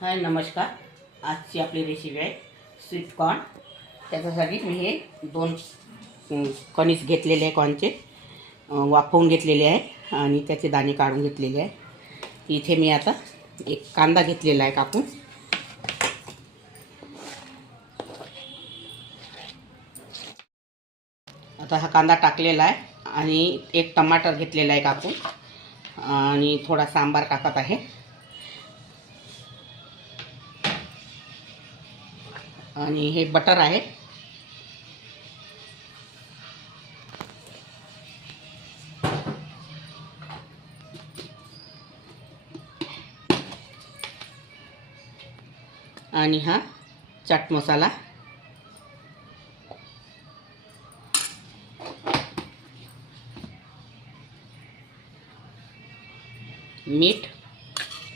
हाय नमस्कार. आजची आपली रेसिपी आहे स्वीट कॉर्न. त्याच्यासाठी मी हे दोन कणीस घेतलेले आहे. कॉर्नचे वाफवून घेतलेले आहे आणि त्याचे दाणे काढून घेतलेले आहे. इथे मी आता एक कांदा घेतलेला आहे कापून. आता हा कांदा टाकलेला आहे आणि एक टमाटर घेतलेला आहे कापून आणि थोडा सांबार टाकत आहे आणि हे बटर आहे. आणि हा चाट मसाला, मीठ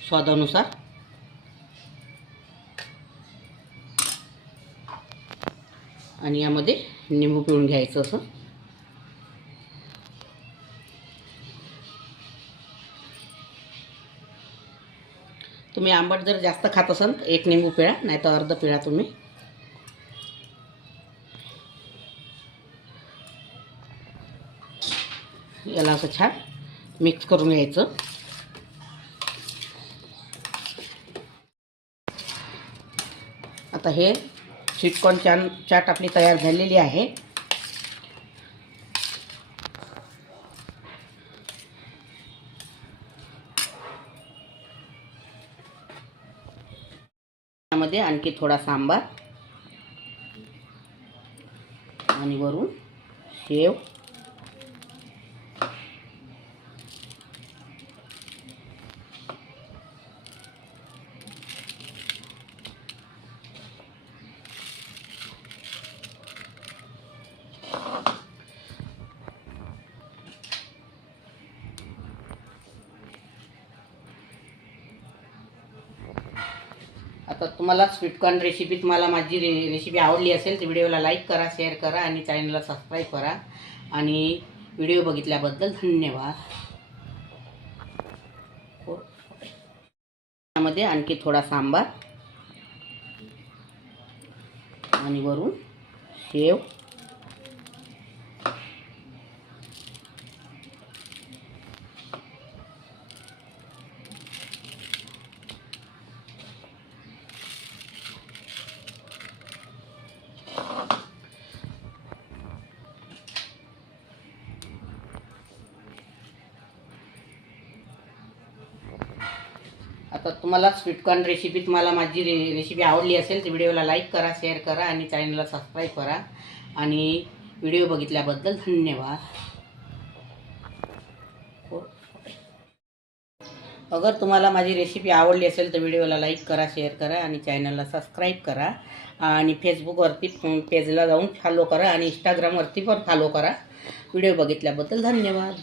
स्वादानुसार आणि यामध्ये निंबू पिळून घ्यायचं असं. तुम्ही आंबट जर जास्त खात असाल एक निंबू पिळा, नाही तर अर्ध पिळा तुम्ही. याला असं छान मिक्स करून घ्यायचं. आता हे स्वीट कॉर्न चाट आपली तयार झालेली आहे. यामध्ये आणखी थोडा सांबार आणि वरून शेव, आता तुम्हाला स्वीट कॉर्न रेसिपी, तुम्हाला माझी रेसिपी आवडली असेल तर व्हिडिओला लाईक करा, शेअर करा आणि चॅनलला सबस्क्राईब करा. आणि व्हिडिओ बघितल्याबद्दल धन्यवाद. यामध्ये आणखी थोडा सांबार आणि वरून शेव, आता तुम्हाला स्वीट कॉर्न रेसिपी, तुम्हाला माझी रेसिपी आवडली असेल तर व्हिडिओला लाईक करा, शेअर करा आणि चॅनलला सबस्क्राईब करा. आणि व्हिडिओ बघितल्याबद्दल धन्यवाद. अगर तुम्हाला माझी रेसिपी आवडली असेल तर व्हिडिओला लाईक करा, शेअर करा आणि चॅनलला सबस्क्राईब करा. आणि फेसबुकवरती पेजला जाऊन फॉलो करा आणि इंस्टाग्रामवरती पण फॉलो करा. व्हिडिओ बघितल्याबद्दल धन्यवाद.